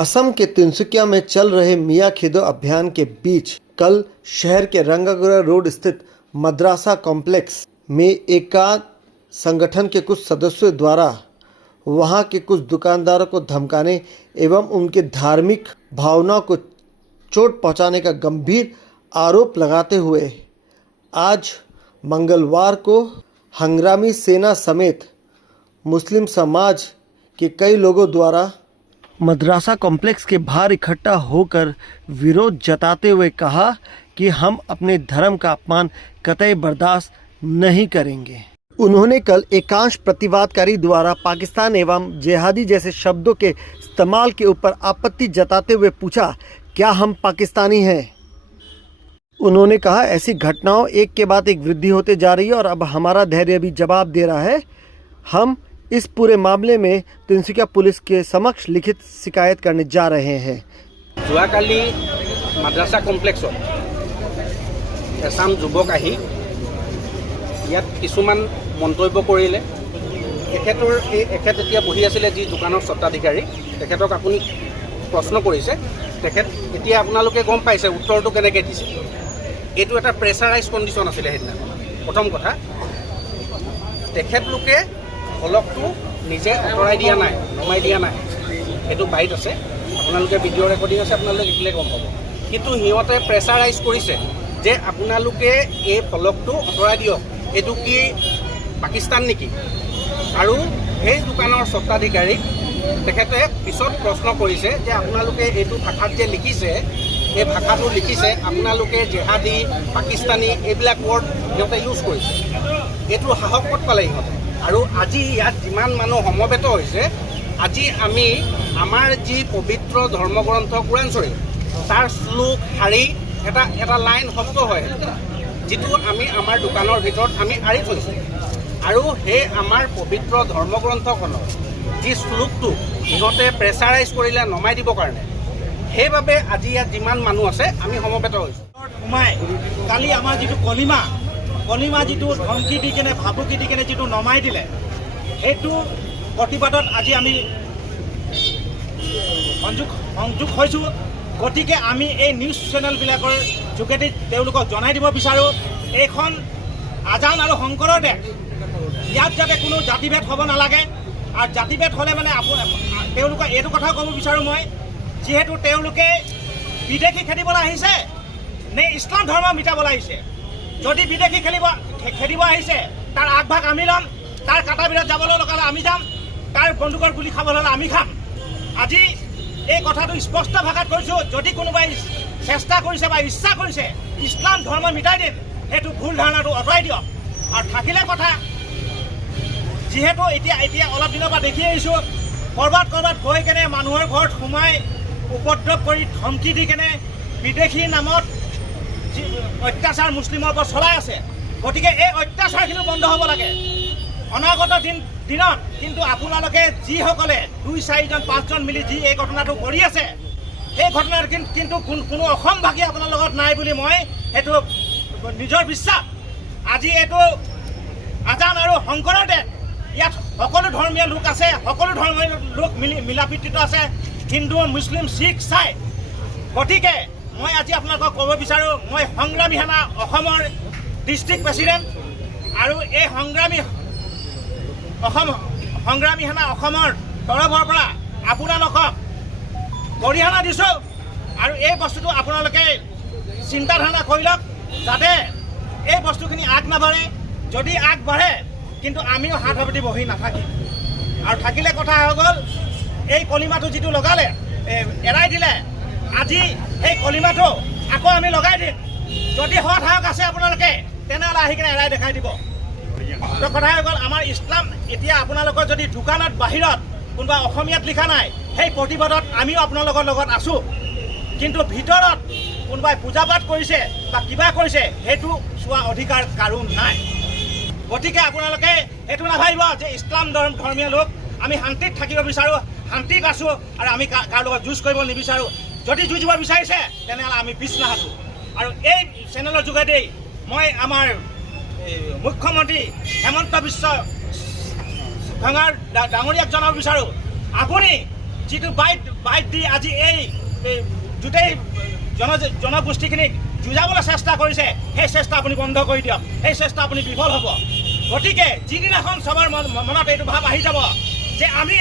असम के तिनसुकिया में चल रहे मियाँ खेदो अभियान के बीच कल शहर के रंगागुरा रोड स्थित मद्रासा कॉम्प्लेक्स में एकांत संगठन के कुछ सदस्यों द्वारा वहां के कुछ दुकानदारों को धमकाने एवं उनके धार्मिक भावनाओं को चोट पहुंचाने का गंभीर आरोप लगाते हुए आज मंगलवार को हंगामी सेना समेत मुस्लिम समाज के कई लोगों द्वारा मद्रासा कॉम्प्लेक्स के बाहर इकट्ठा होकर विरोध जताते हुए कहा कि हम अपने धर्म का अपमान कतई बर्दाश्त नहीं करेंगे। उन्होंने कल एकांश प्रतिवादकारी द्वारा पाकिस्तान एवं जिहादी जैसे शब्दों के इस्तेमाल के ऊपर आपत्ति जताते हुए पूछा, क्या हम पाकिस्तानी हैं? उन्होंने कहा, ऐसी घटनाओं एक के बाद एक वृद्धि होते जा रही है और अब हमारा धैर्य भी जवाब दे रहा है। हम इस पूरे मामले में तिनसुकिया पुलिस के समक्ष लिखित शिकायत करने जा रहे हैं। যোৱাকালি মাদ্ৰাছা কমপ্লেক্সত এছাম যুৱক আহি ইয়াত কিছুমান মন্তব্য কৰিলে। এখেত এতিয়া বহি আছিলে যি দোকানৰ স্বত্বাধিকাৰী, তেখেতক আপুনি প্ৰশ্ন কৰিছে, তেখেত এতিয়া আপোনালোকে গম পাইছে উত্তৰটো কেনেকৈ দিছে। এইটো এটা প্ৰেছাৰাইজ কণ্ডিশ্যন আছিলে সেইদিনা। প্ৰথম কথা, তেখেতলোকে ফলকটো নিজে আঁতৰাই দিয়া নাই, নমাই দিয়া নাই, সেইটো বাইট আছে, আপোনালোকে ভিডিঅ' ৰেকৰ্ডিং আছে, আপোনালোকে দেখিলে গম পাব। কিন্তু সিহঁতে প্ৰেছাৰাইজ কৰিছে যে আপোনালোকে এই ফলকটো আঁতৰাই দিয়ক, এইটো কি পাকিস্তান নেকি? আৰু সেই দোকানৰ স্বত্বাধিকাৰীক তেখেতে পিছত প্ৰশ্ন কৰিছে যে আপোনালোকে এইটো ভাষাত যে লিখিছে, এই ভাষাটো লিখিছে আপোনালোকে জেহাদী, পাকিস্তানী এইবিলাক ৱৰ্ড সিহঁতে ইউজ কৰিছে। এইটো সাহস ক'ত পালে সিহঁতে? আৰু আজি ইয়াত যিমান মানুহ সমবেত হৈছে, আজি আমি আমাৰ যি পবিত্ৰ ধৰ্মগ্ৰন্থ কোৰাণ শ্বৰীফ তাৰ শ্লোক শাৰী এটা লাইন শব্দ হয়, যিটো আমি আমাৰ দোকানৰ ভিতৰত আমি আঁৰি থৈছোঁ। আৰু সেই আমাৰ পবিত্ৰ ধৰ্মগ্ৰন্থখনৰ যি শ্লোকটো সিহঁতে প্ৰেছাৰাইজ কৰিলে নমাই দিবৰ কাৰণে, সেইবাবে আজি ইয়াত যিমান মানুহ আছে আমি সমবেত হৈছোঁ। সোমাই কালি আমাৰ যিটো কলিমা যিটো ধমকি দি কেনে ভাবুকি দি কেনে যিটো নমাই দিলে, সেইটো প্ৰতিবাদত আজি আমি সংযোগ হৈছোঁ। গতিকে আমি এই নিউজ চেনেলবিলাকৰ যোগেদি তেওঁলোকক জনাই দিব বিচাৰোঁ, এইখন আজান আৰু শংকৰৰ দেশ, ইয়াত যাতে কোনো জাতিভেদ হ'ব নালাগে। আৰু জাতিভেদ হ'লে মানে তেওঁলোকক এইটো কথা ক'ব বিচাৰোঁ মই, যিহেতু তেওঁলোকে বিদেশী খেদিবলৈ আহিছে নে ইছলাম ধৰ্ম মিটাবলৈ আহিছে। যদি বিদেশী খেদিব আহিছে, তাৰ আগভাগ আমি ল'ম, তাৰ কাটাবিৰত যাবলৈ লগালে আমি যাম, তাৰ বন্দুকৰ গুলি খাবলৈ হ'লে আমি খাম। আজি এই কথাটো স্পষ্ট ভাষাত কৈছোঁ, যদি কোনোবাই চেষ্টা কৰিছে বা ইচ্ছা কৰিছে ইছলাম ধৰ্ম মিটাই দিম, সেইটো ভুল ধাৰণাটো আঁতৰাই দিয়ক। আৰু থাকিলে কথা, যিহেতু এতিয়া অলপ দিনৰ পৰা দেখি আহিছোঁ, ক'ৰবাত গৈ কেনে মানুহৰ ঘৰত সোমাই উপদ্ৰৱ কৰি ধমকি দি কেনে বিদেশীৰ নামত অত্যাচাৰ মুছলিমৰ ওপৰত চলাই আছে। গতিকে এই অত্যাচাৰখিনি বন্ধ হ'ব লাগে। অনাগত দিনত কিন্তু আপোনালোকে যিসকলে 2-4জন 5জন মিলি যি এই ঘটনাটো কৰি আছে, সেই ঘটনাৰ কিন্তু কোনো অসমভাগী আপোনাৰ লগত নাই বুলি মই সেইটো নিজৰ বিশ্বাস। আজি এইটো আজান আৰু শংকৰৰ দেশ, ইয়াত সকলো ধৰ্মীয় লোক আছে, সকলো ধৰ্মীয় লোক মিলাপ্ৰীতিত আছে, হিন্দু, মুছলিম, শিখ চাই। গতিকে মই আজি আপোনালোকক ক'ব বিচাৰোঁ, মই সংগ্ৰামী সেনা অসমৰ ডিষ্ট্ৰিক্ট প্ৰেচিডেণ্ট, আৰু এই সংগ্ৰামী সেনা অসমৰ তৰফৰ পৰা আপোনালোকক গৰিহণা দিছোঁ। আৰু এই বস্তুটো আপোনালোকে চিন্তাধাৰণা কৰি লওক, যাতে এই বস্তুখিনি আগ নাবাঢ়ে। যদি আগবাঢ়ে কিন্তু আমিও হাত সাবটি বহি নাথাকিম। আৰু থাকিলে কথা হৈ গ'ল, এই কলিমাটো যিটো লগালে এৰাই দিলে, আজি সেই কলিমাটো আকৌ আমি লগাই দিম। যদি সৎ সাহস আছে আপোনালোকে, তেনেহ'লে আহি কিনে এৰাই দেখাই দিব। কথা হৈ গ'ল, আমাৰ ইছলাম এতিয়া আপোনালোকৰ যদি দোকানত বাহিৰত কোনোবা অসমীয়াত লিখা নাই, সেই প্ৰতিবাদত আমিও আপোনালোকৰ লগত আছোঁ। কিন্তু ভিতৰত কোনোবাই পূজা পাঠ কৰিছে বা কিবা কৰিছে, সেইটো চোৱা অধিকাৰ কাৰো নাই। গতিকে আপোনালোকে এইটো নাভাবিব যে ইছলাম ধৰ্মীয় লোক আমি শান্তিত থাকিব বিচাৰোঁ, শান্তিত আছোঁ, আৰু আমি কাৰো লগত যুঁজ কৰিব নিবিচাৰোঁ। যদি যুঁজিব বিচাৰিছে তেনেহ'লে আমি পিছ নাহাতোঁ। আৰু এই চেনেলৰ যোগেদি মই আমাৰ মুখ্যমন্ত্ৰী হেমন্ত বিশ্ব ডাঙৰীয়াক জনাব বিচাৰোঁ, আপুনি যিটো বাইট দি আজি এই গোটেই জনগোষ্ঠীখিনিক যুঁজাবলৈ চেষ্টা কৰিছে, সেই চেষ্টা আপুনি বন্ধ কৰি দিয়ক, সেই চেষ্টা আপুনি বিফল হ'ব। গতিকে যিদিনাখন চবৰ মনত এইটো ভাৱ আহি যাব যে আমি